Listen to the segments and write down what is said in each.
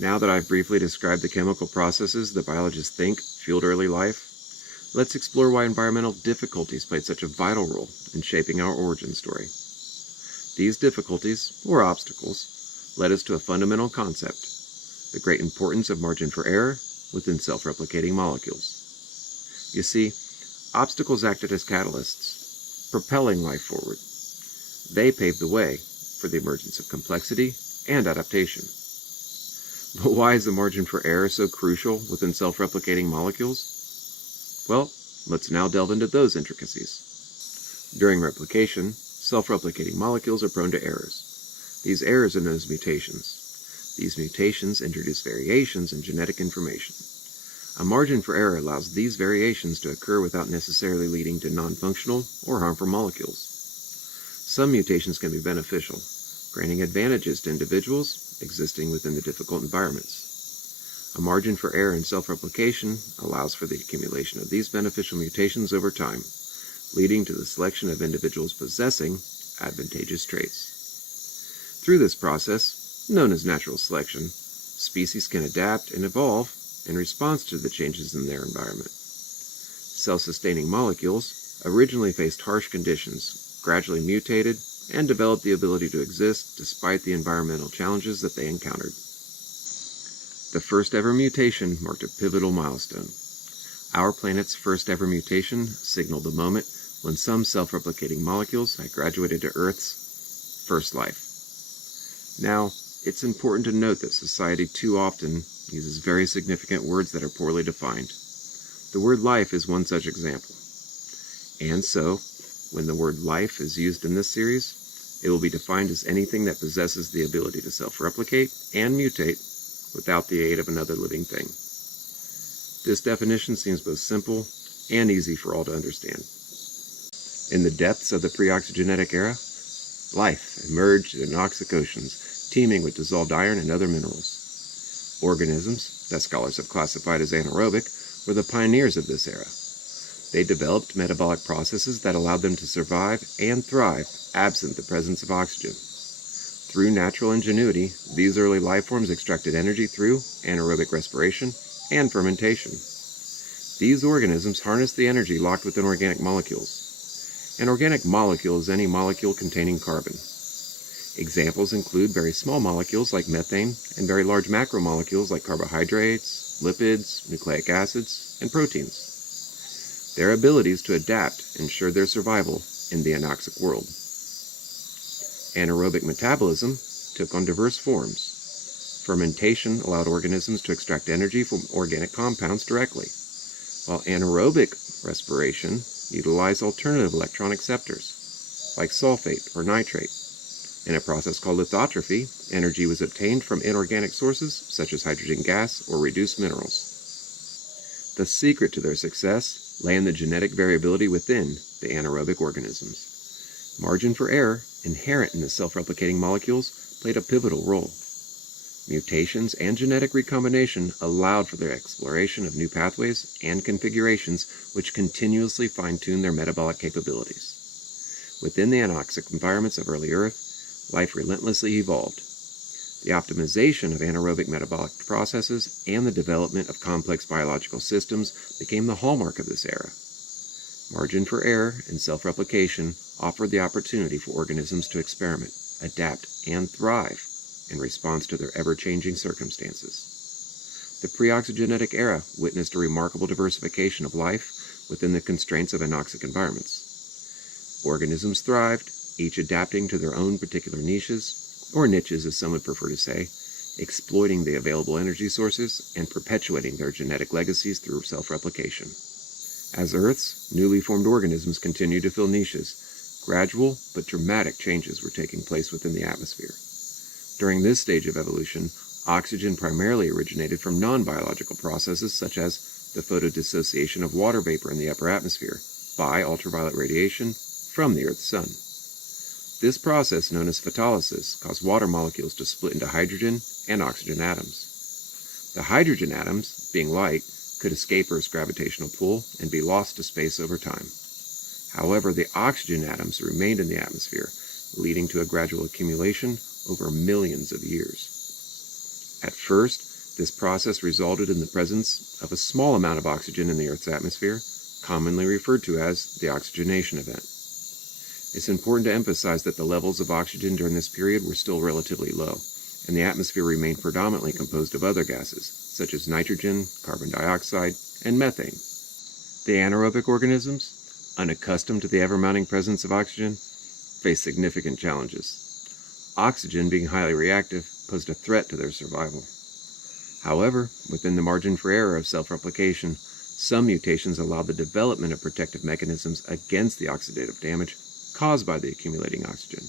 Now that I've briefly described the chemical processes that biologists think fueled early life, let's explore why environmental difficulties played such a vital role in shaping our origin story. These difficulties, or obstacles, led us to a fundamental concept: the great importance of margin for error within self-replicating molecules. You see, obstacles acted as catalysts, propelling life forward. They paved the way for the emergence of complexity and adaptation. But why is the margin for error so crucial within self-replicating molecules? Well, let's now delve into those intricacies. During replication, self-replicating molecules are prone to errors. These errors are known as mutations. These mutations introduce variations in genetic information. A margin for error allows these variations to occur without necessarily leading to non-functional or harmful molecules. Some mutations can be beneficial, granting advantages to individuals existing within the difficult environments. A margin for error in self-replication allows for the accumulation of these beneficial mutations over time, leading to the selection of individuals possessing advantageous traits. Through this process, known as natural selection, species can adapt and evolve in response to the changes in their environment. Self-sustaining molecules originally faced harsh conditions, gradually mutated, and developed the ability to exist despite the environmental challenges that they encountered. The first ever mutation marked a pivotal milestone. Our planet's first ever mutation signaled the moment when some self-replicating molecules had graduated to Earth's first life. Now, it's important to note that society too often uses very significant words that are poorly defined. The word life is one such example. And so, when the word life is used in this series, it will be defined as anything that possesses the ability to self-replicate and mutate without the aid of another living thing. This definition seems both simple and easy for all to understand. In the depths of the pre-oxygenic era, life emerged in anoxic oceans, teeming with dissolved iron and other minerals. Organisms, that scholars have classified as anaerobic, were the pioneers of this era. They developed metabolic processes that allowed them to survive and thrive absent the presence of oxygen. Through natural ingenuity, these early life forms extracted energy through anaerobic respiration and fermentation. These organisms harnessed the energy locked within organic molecules. An organic molecule is any molecule containing carbon. Examples include very small molecules like methane and very large macromolecules like carbohydrates, lipids, nucleic acids, and proteins. Their abilities to adapt ensure their survival in the anoxic world. Anaerobic metabolism took on diverse forms. Fermentation allowed organisms to extract energy from organic compounds directly, while anaerobic respiration utilized alternative electron acceptors, like sulfate or nitrate. In a process called lithotrophy, energy was obtained from inorganic sources such as hydrogen gas or reduced minerals. The secret to their success lay in the genetic variability within the anaerobic organisms. Margin for error, inherent in the self-replicating molecules, played a pivotal role. Mutations and genetic recombination allowed for the exploration of new pathways and configurations which continuously fine-tune their metabolic capabilities. Within the anoxic environments of early Earth, life relentlessly evolved. The optimization of anaerobic metabolic processes and the development of complex biological systems became the hallmark of this era. Margin for error in self-replication offered the opportunity for organisms to experiment, adapt, and thrive in response to their ever-changing circumstances. The pre-oxygenic era witnessed a remarkable diversification of life within the constraints of anoxic environments. Organisms thrived, each adapting to their own particular niches, or niches as some would prefer to say, exploiting the available energy sources and perpetuating their genetic legacies through self-replication. As Earth's newly formed organisms continued to fill niches, gradual but dramatic changes were taking place within the atmosphere. During this stage of evolution, oxygen primarily originated from non-biological processes such as the photodissociation of water vapor in the upper atmosphere by ultraviolet radiation from the Earth's sun. This process, known as photolysis, caused water molecules to split into hydrogen and oxygen atoms. The hydrogen atoms, being light, could escape Earth's gravitational pull and be lost to space over time. However, the oxygen atoms remained in the atmosphere, leading to a gradual accumulation over millions of years. At first, This process resulted in the presence of a small amount of oxygen in the Earth's atmosphere, commonly referred to as the oxygenation event. It's important to emphasize that the levels of oxygen during this period were still relatively low, and the atmosphere remained predominantly composed of other gases, such as nitrogen, carbon dioxide, and methane. The anaerobic organisms, unaccustomed to the ever-mounting presence of oxygen, faced significant challenges. Oxygen, being highly reactive, posed a threat to their survival. However, within the margin for error of self-replication, some mutations allowed the development of protective mechanisms against the oxidative damage caused by the accumulating oxygen.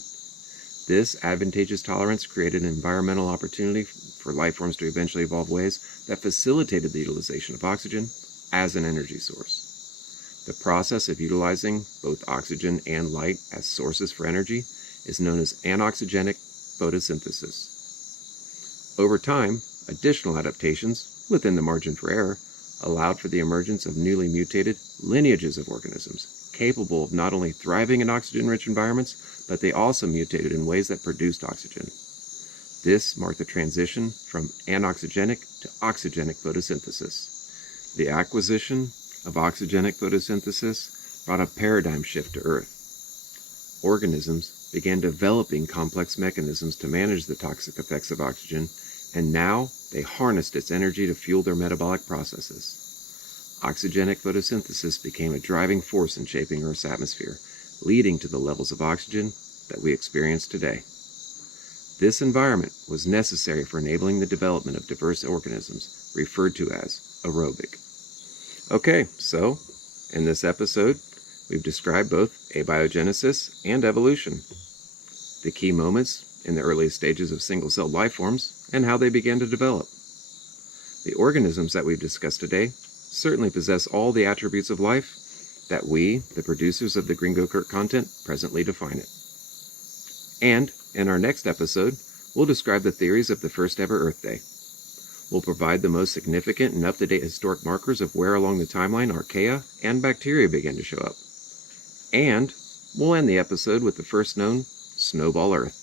This advantageous tolerance created an environmental opportunity for life forms to eventually evolve ways that facilitated the utilization of oxygen as an energy source. The process of utilizing both oxygen and light as sources for energy is known as anoxygenic photosynthesis. Over time, additional adaptations, within the margin for error, allowed for the emergence of newly mutated lineages of organisms, capable of not only thriving in oxygen-rich environments, but they also mutated in ways that produced oxygen. This marked the transition from anoxygenic to oxygenic photosynthesis. The acquisition of oxygenic photosynthesis brought a paradigm shift to Earth. Organisms began developing complex mechanisms to manage the toxic effects of oxygen, and now they harnessed its energy to fuel their metabolic processes. Oxygenic photosynthesis became a driving force in shaping Earth's atmosphere, leading to the levels of oxygen that we experience today. This environment was necessary for enabling the development of diverse organisms, referred to as aerobic. Okay, so in this episode, we've described both abiogenesis and evolution, the key moments in the earliest stages of single-celled life forms, and how they began to develop. The organisms that we've discussed today certainly possess all the attributes of life that we, the producers of the Gringo Curt content, presently define it. And in our next episode, we'll describe the theories of the first ever Earth Day. We'll provide the most significant and up-to-date historic markers of where along the timeline archaea and bacteria began to show up. And we'll end the episode with the first known snowball Earth.